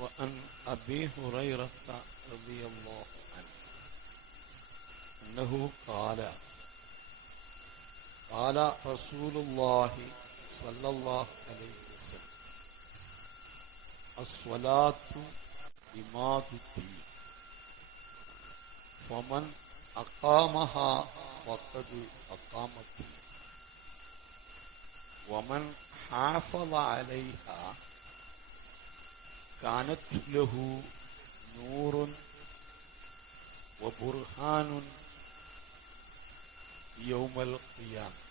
وعن أبي هريرة رضي الله عنه أنه قال قال رسول الله صلى الله عليه وسلم الصلاة إماد الدين فمن أقامها فقد أقام الدين ومن حافظ عليها كانت له نور وبرهان يوم القيامة.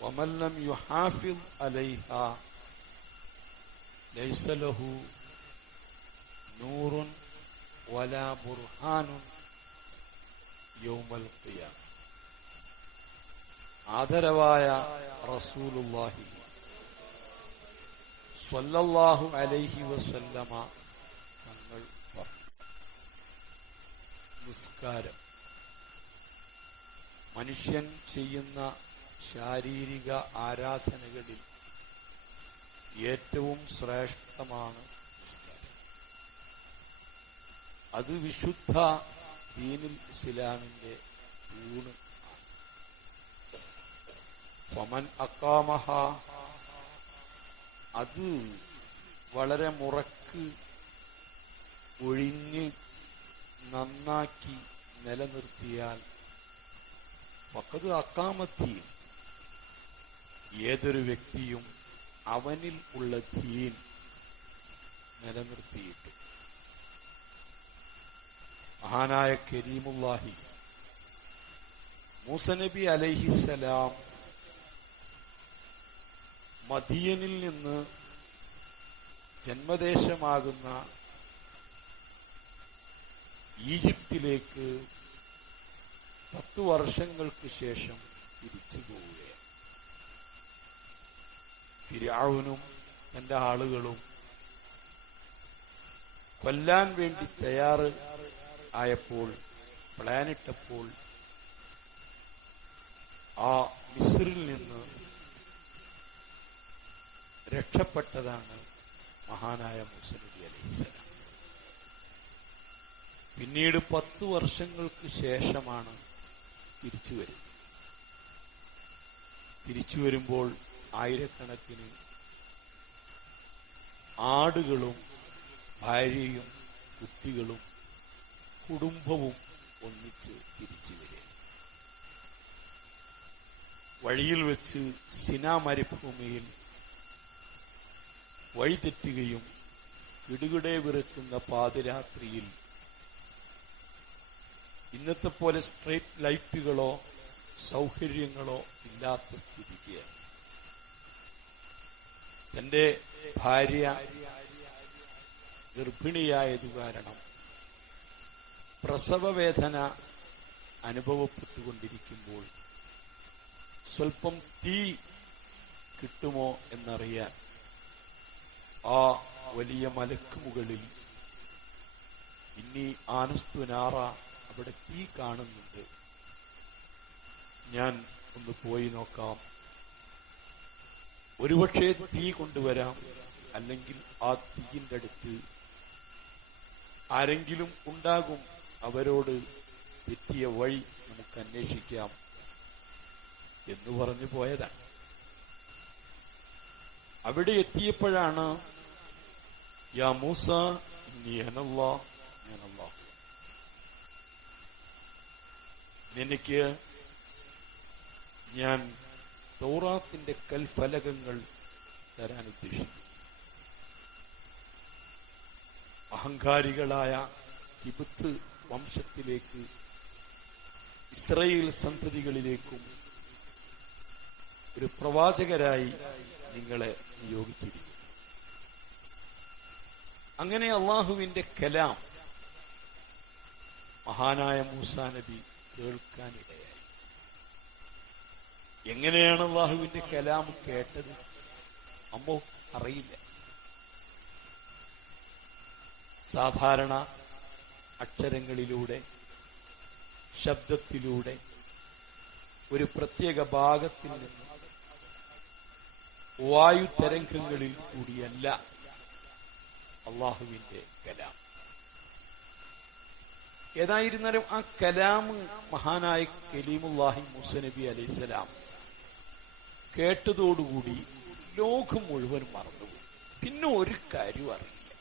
ومن لم يحافظ عليها ليس له نور ولا برهان يوم القيامة. هذا رواية رسول الله സ്വല്ലല്ലാഹു അലൈഹി വസല്ലമ തങ്ങൾ പറഞ്ഞു നിസ്കാരം. മനുഷ്യൻ ചെയ്യുന്ന ശാരീരിക ആരാധനകളിൽ ഏറ്റവും ശ്രേഷ്ഠമാണ് അത് വിശുദ്ധ ദീനിൽ ഇസ്ലാമിന്റെ ഊണ് ഫമൻ അക്കാമഹ അത് വളരെ മുറക്ക് ഒഴിഞ്ഞ് നന്നാക്കി നിലനിർത്തിയാൽ പക്കത് അക്കാമത്തി ഏതൊരു വ്യക്തിയും അവനിൽ ഉള്ള തീൻ നിലനിർത്തിയിട്ടു. മഹാനായ കരീമുല്ലാഹി മൂസനബി അലൈഹിസലാം മദിയനിൽ നിന്ന് ജന്മദേശമാകുന്ന ഈജിപ്തിലേക്ക് പത്തു വർഷങ്ങൾക്ക് ശേഷം തിരിച്ചു പോവുകയാണ്. ഫിരാവുനും തന്റെ ആളുകളും കൊല്ലാൻ വേണ്ടി തയ്യാറ് ആയപ്പോൾ പ്ലാനിട്ടപ്പോൾ ആ മിസ്രിൽ രക്ഷപ്പെട്ടതാണ് മഹാനായ മുസനബി അലൈഹിസ്സലാം പിന്നീട് പത്ത് വർഷങ്ങൾക്ക് ശേഷമാണ് തിരിച്ചു വരുന്നത്. തിരിച്ചു വരുമ്പോൾ ആയിരക്കണക്കിന് ആടുകളും ഭാര്യയും കുട്ടികളും കുടുംബവും ഒന്നിച്ച് തിരിച്ചു വരിക. വഴിയിൽ വെച്ച് സിനാ മരുഭൂമിയിൽ വഴിതെറ്റുകയും കിടുകിടെ വിറക്കുന്ന പാതിരാത്രിയിൽ ഇന്നത്തെ പോലെ സ്ട്രീറ്റ് ലൈറ്റുകളോ സൗകര്യങ്ങളോ ഇല്ലാത്ത സ്ഥിതിക്ക് തന്റെ ഭാര്യ ഗർഭിണിയായതു കാരണം പ്രസവവേദന അനുഭവപ്പെട്ടുകൊണ്ടിരിക്കുമ്പോൾ സ്വൽപ്പം തീ കിട്ടുമോ എന്നറിയാൻ ആ വലിയ മലക്ക് മുകളിൽ ഇനി ആനസ്തുനാറ അവിടെ തീ കാണുന്നുണ്ട്. ഞാൻ ഒന്ന് പോയി നോക്കാം. ഒരുപക്ഷെ തീ കൊണ്ടുവരാം. അല്ലെങ്കിൽ ആ തീയിന്റെ അടുത്ത് ആരെങ്കിലും ഉണ്ടാകും അവരോട് തെറ്റിയ വഴി നമുക്ക് അന്വേഷിക്കാം എന്ന് പറഞ്ഞു പോയതാണ്. അവിടെ എത്തിയപ്പോഴാണ് യാ മൂസ ഞാനല്ലാ ഞാനല്ലാ നിനക്ക് ഞാൻ തോറാത്തിന്റെ കൽഫലകങ്ങൾ തരാൻ ഉദ്ദേശിക്കുന്നു. അഹങ്കാരികളായ കിബുത്ത് വംശത്തിലേക്ക് ഇസ്രയേൽ സന്തതികളിലേക്കും ഒരു പ്രവാചകരായി നിങ്ങളെ നിയോഗിച്ചിരിക്കുന്നു. അങ്ങനെ അള്ളാഹുവിന്റെ കലാം മഹാനായ മൂസാ നബി കേൾക്കാനിടയായി. എങ്ങനെയാണ് അള്ളാഹുവിന്റെ കലാം കേട്ടത്? അമ്മോ അറിയില്ല. സാധാരണ അക്ഷരങ്ങളിലൂടെ ശബ്ദത്തിലൂടെ ഒരു പ്രത്യേക ഭാഗത്തിൽ നിന്ന് വായു തരംഗങ്ങളിൽ കൂടിയല്ല. അള്ളാഹുവിന്റെ കലാം. ഏതായിരുന്നാലും ആ കലാം മഹാനായ കലീമുല്ലാഹി മൂസ നബി അലൈഹിസ്സലാം കേട്ടതോടുകൂടി ലോകം മുഴുവൻ മറന്നുപോയി പിന്നെ ഒരു കാര്യവും അറിയില്ല.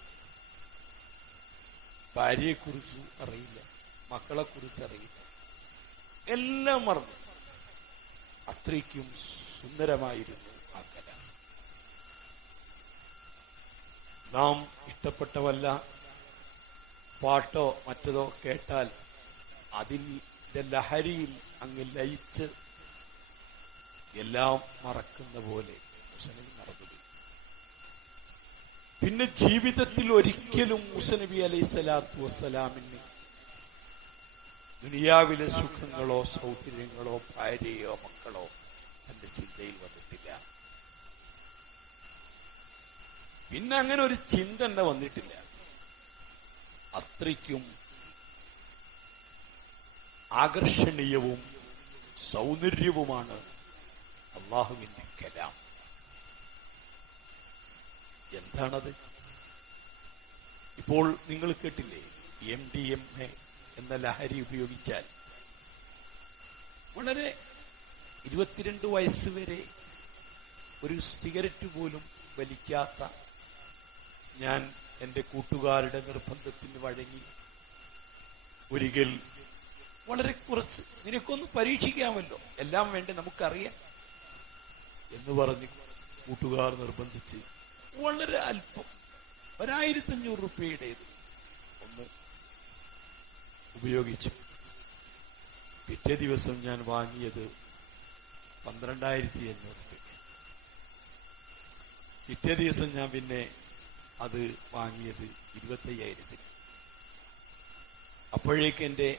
ഭാര്യയെക്കുറിച്ച് അറിയില്ല. മക്കളെക്കുറിച്ച് അറിയില്ല. എല്ലാം മറന്നു. അത്രയ്ക്കും സുന്ദരമായിരുന്നു ആ കലാം നാം ഇഷ്ടപ്പെട്ടവല്ല പാട്ടോ മറ്റതോ കേട്ടാൽ അതിന്റെ ലഹരിയിൽ അങ്ങ് ലയിച്ച് എല്ലാം മറക്കുന്ന പോലെ മുസനബി നടന്നുപോയി പിന്നെ ജീവിതത്തിൽ ഒരിക്കലും മുസനബി അലൈഹി സ്വലാത്തു വസ്സലാമിന് ദുനിയാവിലെ സുഖങ്ങളോ സൗകര്യങ്ങളോ ഭാര്യയോ മക്കളോ തന്റെ ചിന്തയിൽ വന്നിട്ടില്ല. പിന്നെ അങ്ങനെ ഒരു ചിന്ത എന്നെ വന്നിട്ടില്ല. അത്രയ്ക്കും ആകർഷണീയവും സൗന്ദര്യവുമാണ് അള്ളാഹുവിന്റെ കലാം. എന്താണത്? ഇപ്പോൾ നിങ്ങൾ കേട്ടില്ലേ എം ഡി എം എ എന്ന ലഹരി ഉപയോഗിച്ചാൽ വളരെ ഇരുപത്തിരണ്ട് വയസ്സ് വരെ ഒരു സിഗരറ്റ് പോലും വലിക്കാത്ത ഞാൻ എന്റെ കൂട്ടുകാരുടെ നിർബന്ധത്തിന് വഴങ്ങി. ഒരിക്കൽ വളരെ കുറച്ച് നിനക്കൊന്ന് പരീക്ഷിക്കാമല്ലോ. എല്ലാം വേണ്ടി നമുക്കറിയാം എന്ന് പറഞ്ഞ് കൂട്ടുകാർ നിർബന്ധിച്ച് വളരെ അല്പം ഒരായിരത്തഞ്ഞൂറ് റുപ്യയുടേത് ഒന്ന് ഉപയോഗിച്ചു. പിറ്റേ ദിവസം ഞാൻ വാങ്ങിയത് പന്ത്രണ്ടായിരത്തി അഞ്ഞൂറ് പിറ്റേ ദിവസം ഞാൻ പിന്നെ അത് വാങ്ങിയത് ഇരുപത്തയ്യായിരത്തിന് അപ്പോഴേക്ക് എന്റെ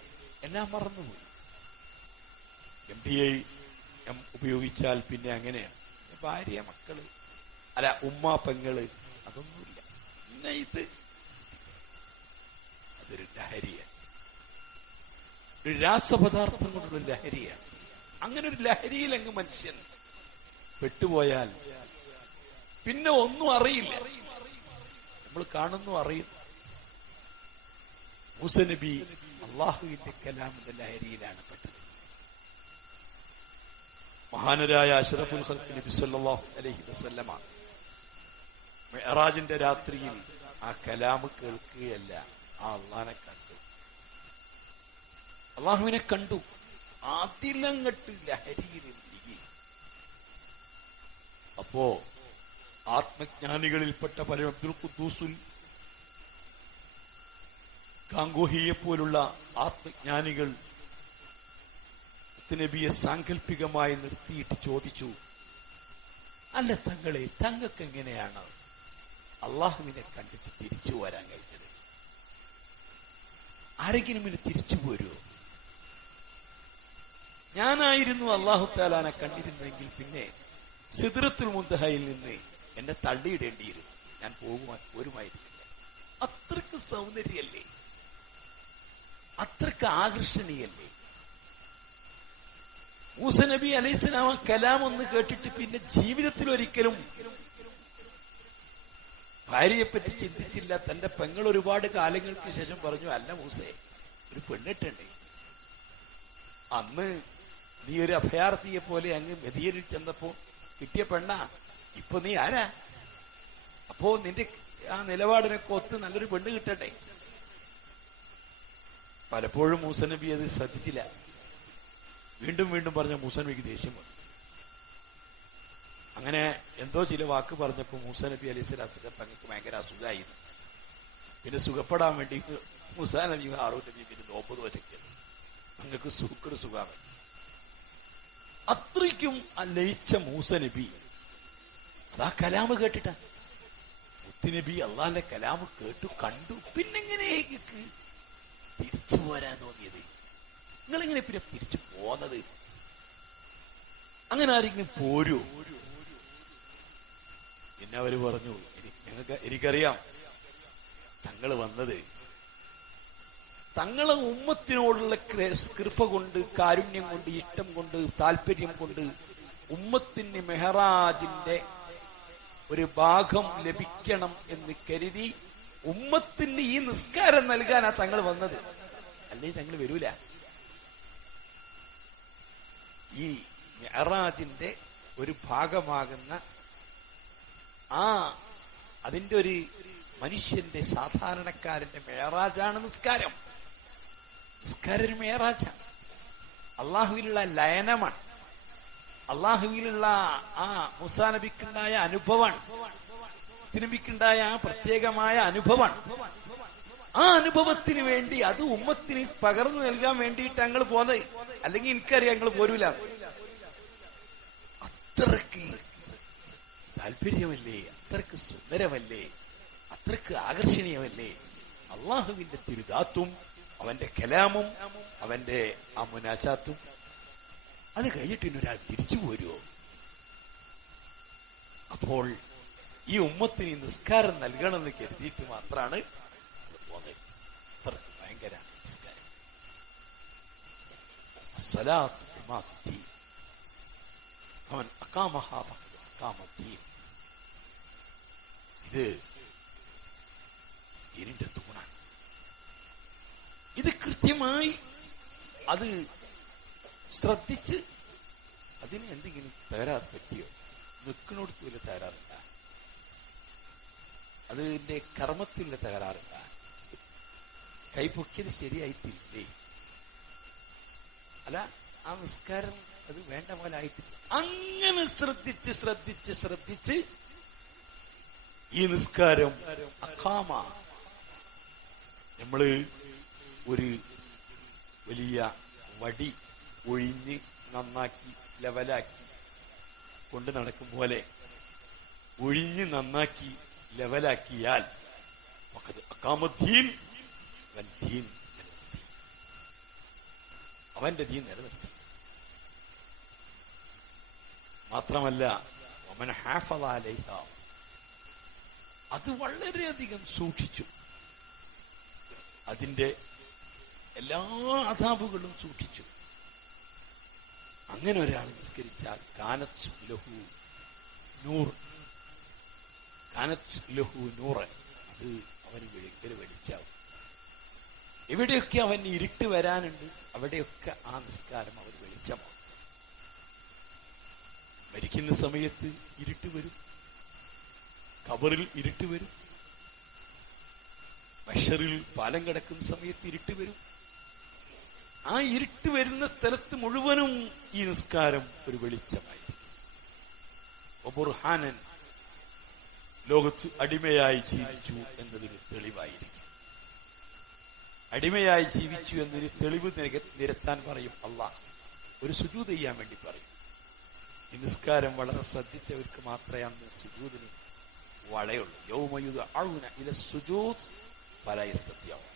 എല്ലാം മറന്നുപോയി. എം ഡി ഐ എം ഉപയോഗിച്ചാൽ പിന്നെ അങ്ങനെയാണ്. ഭാര്യ മക്കൾ അല്ല ഉമ്മ പെങ്ങൾ അതൊന്നുമില്ല. പിന്നെ ഇത് അതൊരു ലഹരിയാണ്. ഒരു രാസപദാർത്ഥം കൊണ്ടുള്ള ലഹരിയാണ്. അങ്ങനെ ഒരു ലഹരിയിൽ അങ്ങ് മനുഷ്യൻ പെട്ടുപോയാൽ പിന്നെ ഒന്നും അറിയില്ല. നമ്മൾ കാണുന്നു അറിയുന്നു. മൂസനബി അള്ളാഹുവിന്റെ കലാമിന്റെ ലഹരിയിലാണ് പെട്ടത്. മഹാനരായ അഷറഫുൽ ഖൽഖ് നബി സല്ലല്ലാഹു അലൈഹി വസല്ലമ മെഹറാജിന്റെ രാത്രിയിൽ ആ കലാമ് കേൾക്കുകയല്ല ആ അള്ളഹാനെ കണ്ടു. അള്ളാഹുവിനെ കണ്ടു. അതിലങ്ങട്ട് ലഹരിയിൽ അപ്പോ ആത്മജ്ഞാനികളിൽപ്പെട്ട പല അബ്ദുൽ ഖുദ്ദൂസുൽ ഗാംഗോഹിയെ പോലുള്ള ആത്മജ്ഞാനികൾ നബിയെ സാങ്കല്പികമായി നിർത്തിയിട്ട് ചോദിച്ചു അല്ല തങ്ങളെ തങ്ങൾക്ക് എങ്ങനെയാണ് അള്ളാഹുവിനെ കണ്ടിട്ട് തിരിച്ചു വരാൻ കഴിഞ്ഞത്? ആരെങ്കിലും ഇനി തിരിച്ചു പോരുമോ ഞാനായിരുന്നു അള്ളാഹു താലാനെ കണ്ടിരുന്നെങ്കിൽ പിന്നെ സിദ്രത്തുൽ മുന്തഹയിൽ നിന്ന് എന്നെ തള്ളിയിടേണ്ടിയിരുന്നു. ഞാൻ പോകുവാൻ പോരുമായിരുന്നില്ല അത്രയ്ക്ക് സൗന്ദര്യല്ലേ അത്രയ്ക്ക് ആകർഷണീയല്ലേ മൂസ നബി അലൈഹിസ്ലാം കലാം ഒന്ന് കേട്ടിട്ട് പിന്നെ ജീവിതത്തിൽ ഒരിക്കലും ഭാര്യയെപ്പറ്റി ചിന്തിച്ചില്ല. തന്റെ പെങ്ങൾ ഒരുപാട് കാലങ്ങൾക്ക് ശേഷം പറഞ്ഞു അല്ല മൂസേ ഒരു പെണ്ണിട്ടുണ്ട്. അന്ന് നീ ഒരു അഭയാർത്ഥിയെ പോലെ അങ്ങ് മെതിയരിൽ ചെന്നപ്പോ കിട്ടിയ പെണ്ണാ. ഇപ്പൊ നീ ആരാ? അപ്പോ നിന്റെ ആ നിലപാടിനൊക്കെ ഒത്ത് നല്ലൊരു പെണ്ണ് കിട്ടട്ടെ. പലപ്പോഴും മൂസനബി അത് ശ്രദ്ധിച്ചില്ല. വീണ്ടും വീണ്ടും പറഞ്ഞ മൂസനബിക്ക് ദേഷ്യം വന്നു. അങ്ങനെ എന്തോ ചില വാക്ക് പറഞ്ഞപ്പോ മൂസനബി അലൈഹി സ്വലാത്തിന്റെ തങ്ങൾക്ക് ഭയങ്കര അസുഖമായിരുന്നു പിന്നെ സുഖപ്പെടാൻ വേണ്ടി മൂസാ നബി ആറോ നബി പിന്നെ നോമ്പ് തോറ്റയ്ക്കത് അങ്ങക്ക് സുഖക്കൊരു സുഖാമൻ അത്രയ്ക്കും ലയിച്ച മൂസ നബി അതാ കലാമ് കേട്ടിട്ട. മുത്തുനബി അള്ളാന്റെ കലാമ് കേട്ടു കണ്ടു. പിന്നെങ്ങനെ തിരിച്ചു പോരാൻ തോന്നിയത്? നിങ്ങളിങ്ങനെ പിന്നെ തിരിച്ചു പോന്നത്? അങ്ങനെ ആരെങ്കിലും പോരൂ? പിന്നെ അവർ പറഞ്ഞു "എനി- ഞങ്ങൾക്ക് എനിക്കറിയാം തങ്ങൾ വന്നത്. തങ്ങളെ ഉമ്മത്തിനോടുള്ള കൃപ കൊണ്ട് കാരുണ്യം കൊണ്ട് ഇഷ്ടം കൊണ്ട് താല്പര്യം കൊണ്ട് ഉമ്മത്തിന് മെഹറാജിന്റെ ഒരു ഭാഗം ലഭിക്കണം എന്ന് കരുതി ഉമ്മത്തിന് ഈ നിസ്കാരം നൽകാനാ തങ്ങൾ വന്നത്. അല്ലേ തങ്ങൾ വരൂല. ഈ മെഹറാജിന്റെ ഒരു ഭാഗമാകുന്ന ആ അതിന്റെ ഒരു മനുഷ്യന്റെ സാധാരണക്കാരന്റെ മേറാജാണ് നിസ്കാരം. നിസ്കാരം ഒരു മേറാജാണ് അള്ളാഹുവിലുള്ള ലയനമാണ്. അള്ളാഹുവിലുള്ള ആ മുസാ നബിക്കുണ്ടായ അനുഭവമാണ്. തിരുമ്പിക്കുണ്ടായ ആ പ്രത്യേകമായ അനുഭവമാണ്. ആ അനുഭവത്തിന് വേണ്ടി അത് ഉമ്മത്തിന് പകർന്നു നൽകാൻ വേണ്ടിയിട്ട് ഞങ്ങൾ പോന്നത്. അല്ലെങ്കിൽ എനിക്കറിയാം ഞങ്ങൾ പോരൂല. അത്രയ്ക്ക് താല്പര്യമല്ലേ? അത്രയ്ക്ക് സുന്ദരമല്ലേ? അത്രയ്ക്ക് ആകർഷണീയമല്ലേ? അള്ളാഹുവിന്റെ തിരുതാത്തും അവന്റെ കലാമും അവന്റെ ആ മുനാചാത്തും അത് കഴിഞ്ഞിട്ട് ഇന്നൊരാൾ തിരിച്ചു പോരുമോ അപ്പോൾ ഈ ഉമ്മത്തിന് നിസ്കാരം നൽകണമെന്ന് കരുതിയിട്ട് മാത്രമാണ് പോന്നത് ഭയങ്കര നിസ്കാരം. അവൻ അക്കാമഹാമത്തീൻ ഇത് ഇതിന്റെ തൂണാണ്. ഇത് കൃത്യമായി അത് ശ്രദ്ധിച്ച് അതിന് എന്തെങ്കിലും തകരാറ് പറ്റിയോ? നിൽക്കുന്നിടത്ത് വലിയ തകരാറില്ല അതിന്റെ കർമ്മത്തിലുള്ള തകരാറില്ല കൈപൊക്കിയത് ശരിയായിട്ടില്ലേ? അല്ല ആ നിസ്കാരം അത് വേണ്ട പോലെ ആയിട്ടില്ല. അങ്ങനെ ശ്രദ്ധിച്ച് ശ്രദ്ധിച്ച് ശ്രദ്ധിച്ച് ഈ നിസ്കാരം അഖാമ. നമ്മൾ ഒരു വലിയ വടി ഒഴിഞ്ഞ് നന്നാക്കി ലെവലാക്കി കൊണ്ട് നടക്കും പോലെ. ഒഴിഞ്ഞ് നന്നാക്കി ലെവലാക്കിയാൽ അവന്റെ ദീൻ നിലനിർത്തി. മാത്രമല്ല അത് വളരെയധികം സൂക്ഷിച്ചു. അതിന്റെ എല്ലാ അതാപുകളും സൂക്ഷിച്ചു. അങ്ങനെ ഒരാൾ നിസ്കരിച്ചാൽ കാനത്ത് ലഹു നൂർ കാനത്ത് ലഹു നൂറ്. അത് അവന് ഭയങ്കര വെളിച്ചാവും. എവിടെയൊക്കെ അവൻ ഇരുട്ട് വരാനുണ്ട് അവിടെയൊക്കെ ആ നിസ്കാരം അവൻ വെളിച്ചമാണ്. മരിക്കുന്ന സമയത്ത് ഇരുട്ട് വരും. കബറിൽ ഇരുട്ട് വരും. മഷറിൽ പാലം കിടക്കുന്ന സമയത്ത് ഇരുട്ട് വരും. ആ ഇരുട്ട് വരുന്ന സ്ഥലത്ത് മുഴുവനും ഈ നിസ്കാരം ഒരു വെളിച്ചമായി ഒബുർഹാനൻ ലോകത്ത് അടിമയായി ജീവിച്ചു എന്നതിന് തെളിവായിരിക്കും. അടിമയായി ജീവിച്ചു എന്നൊരു തെളിവ് നിരത്താൻ പറയും അള്ളാഹ്. ഒരു സുജൂത് ചെയ്യാൻ വേണ്ടി പറയും. ഈ നിസ്കാരം വളരെ ശ്രദ്ധിച്ചവർക്ക് മാത്രമേ അന്ന് സുജൂതിന് വളയുള്ളൂ. യൗമയുദ അഴുന ഇല സുജൂത് പല പലയസ്തത്യാവും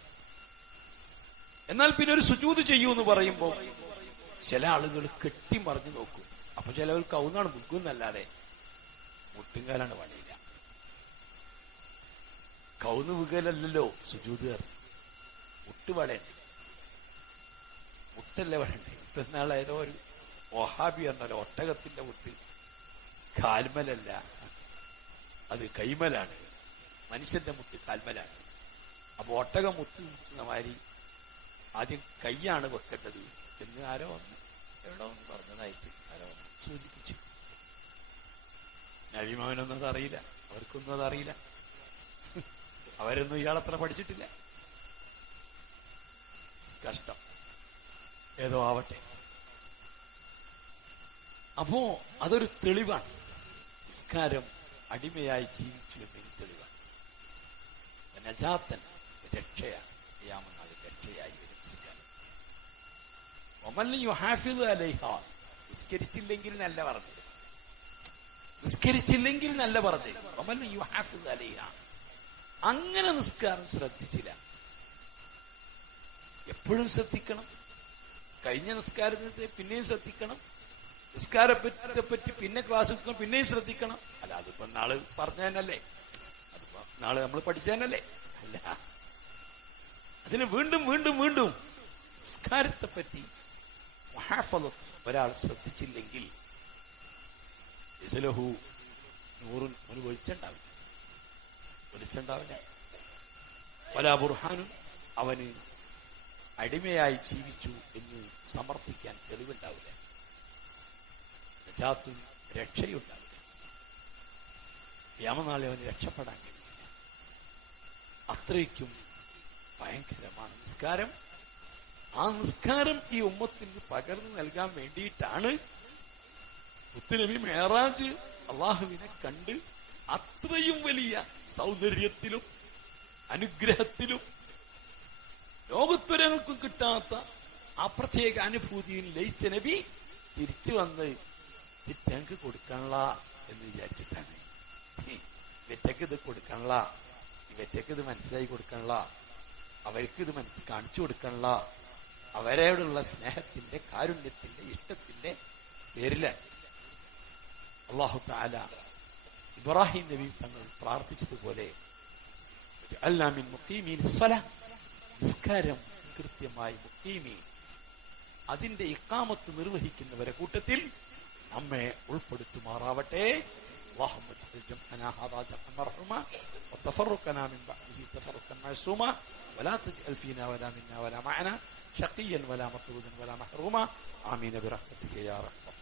എന്നാൽ പിന്നെ ഒരു സുജൂത് ചെയ്യൂ എന്ന് പറയുമ്പോൾ ചില ആളുകൾ കെട്ടി കെട്ടിമറിഞ്ഞു നോക്കും. അപ്പൊ ചിലവർ കൗന്നാണ് മുക്കുന്നല്ലാതെ മുട്ടുംകാലാണ് പണിയില്ല. കൗന്ന് വികലല്ലോ സുജൂതുകാർ. മുട്ട് വളയുണ്ട്? മുട്ടല്ലേ വളയുണ്ട്? ഇപ്പന്നാൾ ഏതോ ഒരു ഒഹാബി എന്നാലും ഒട്ടകത്തിന്റെ മുട്ട് കാൽമലല്ല. അത് കൈമലാണ്. മനുഷ്യന്റെ മുട്ട് കാൽമലാണ്. അപ്പൊ ഒട്ടകം മുട്ടുന്ന മാതിരി ആദ്യം കൈയാണ് വെക്കേണ്ടത്. എന്ന് ആരോ പറഞ്ഞു എവിടെ പറഞ്ഞതായിട്ട് ആരോ സൂചിപ്പിച്ചു നബിമാനൊന്നും അതറിയില്ല. അവർക്കൊന്നും അതറിയില്ല. അവരൊന്നും ഇയാളത്ര പഠിച്ചിട്ടില്ല. കഷ്ടം. ഏതോ ആവട്ടെ. അപ്പോ അതൊരു തെളിവാണ്. നിസ്കാരം അടിമയായി ജീവിച്ചു എന്നൊരു തെളിവാണ്. നജാത്തൻ രക്ഷയാണ്. യാമനാൾ രക്ഷയായി നിസ്കരിച്ചില്ലെങ്കിൽ നല്ല പറഞ്ഞു. നിസ്കരിച്ചില്ലെങ്കിൽ നല്ല പറഞ്ഞു. അങ്ങനെ നിസ്കാരം ശ്രദ്ധിച്ചില്ല. എപ്പോഴും ശ്രദ്ധിക്കണം. കഴിഞ്ഞ നിസ്കാരത്തെ പിന്നെയും ശ്രദ്ധിക്കണം. നിസ്കാരത്തെ പറ്റി പിന്നെ ക്ലാസ് എടുക്കണം പിന്നെയും ശ്രദ്ധിക്കണം. അല്ല അതിപ്പോ നാൾ പറഞ്ഞതന്നല്ലേ? അതിപ്പോ നാൾ നമ്മൾ പഠിച്ചതന്നല്ലേ? അല്ല. അതിന് വീണ്ടും വീണ്ടും വീണ്ടും നിസ്കാരത്തെ പറ്റി മുഹാഫലത്ത് ഒരാൾ ശ്രദ്ധിച്ചില്ലെങ്കിൽ ഇസലഹു നൂറുൻ ഒരു വെളിച്ചുണ്ടാവില്ല വെളിച്ചുണ്ടാവില്ല വലാ ബുർഹാനും അവന് അടിമയായി ജീവിച്ചു എന്ന് സമർപ്പിക്കാൻ തെളിവുണ്ടാവില്ല. നജാത്തും രക്ഷയുണ്ടാവില്ല. യാമനാളെ അവന് രക്ഷപ്പെടാൻ കഴിയില്ല. അത്രയ്ക്കും ഭയങ്കരമാണ് നിസ്കാരം. ആ നിസ്കാരം ഈ ഉമ്മത്തിന് പകർന്നു നൽകാൻ വേണ്ടിയിട്ടാണ് മുത്തുനബി മേറാജ് അള്ളാഹുവിനെ കണ്ട് അത്രയും വലിയ സൗന്ദര്യത്തിലും അനുഗ്രഹത്തിലും ലോകത്വരങ്ങൾക്കും കിട്ടാത്ത ആ പ്രത്യേക അനുഭൂതിയിൽ ലയിച്ച നബി തിരിച്ചു വന്ന് ചിറ്റങ്ങൾക്ക് കൊടുക്കണല്ല എന്ന് വിചാരിച്ചിട്ടാണ്. ഇവറ്റക്ക് ഇത് കൊടുക്കണല്ല. ഇവറ്റക്ക് ഇത് മനസ്സിലായി കൊടുക്കണല്ല. അവർക്ക് ഇത് മനസ്സിൽ കാണിച്ചു കൊടുക്കണല്ല. അവരോടുള്ള സ്നേഹത്തിന്റെ കാരുണ്യത്തിന്റെ ഇഷ്ടത്തിന്റെ പേരിൽ അള്ളാഹു താല ഇബ്രാഹിം നബി തങ്ങൾ പ്രാർത്ഥിച്ചതുപോലെ അല്ലാമിൻ മുക്കീമീൻ സ്വല നിസ്കാരം കൃത്യമായി മുക്കീമീൻ അതിന്റെ ഇക്കാമത്ത് നിർവഹിക്കുന്നവരെ കൂട്ടത്തിൽ നമ്മെ ഉൾപ്പെടുത്തുമാറാവട്ടെ. اللهم اجعل جمعنا هذا جمعا مرحوما وتفرقنا من بعده تفرقا معصوما ولا تجعل فينا ولا منا ولا معنا شقيا ولا مطرودا ولا محروما. آمين برحمتك يا رحمة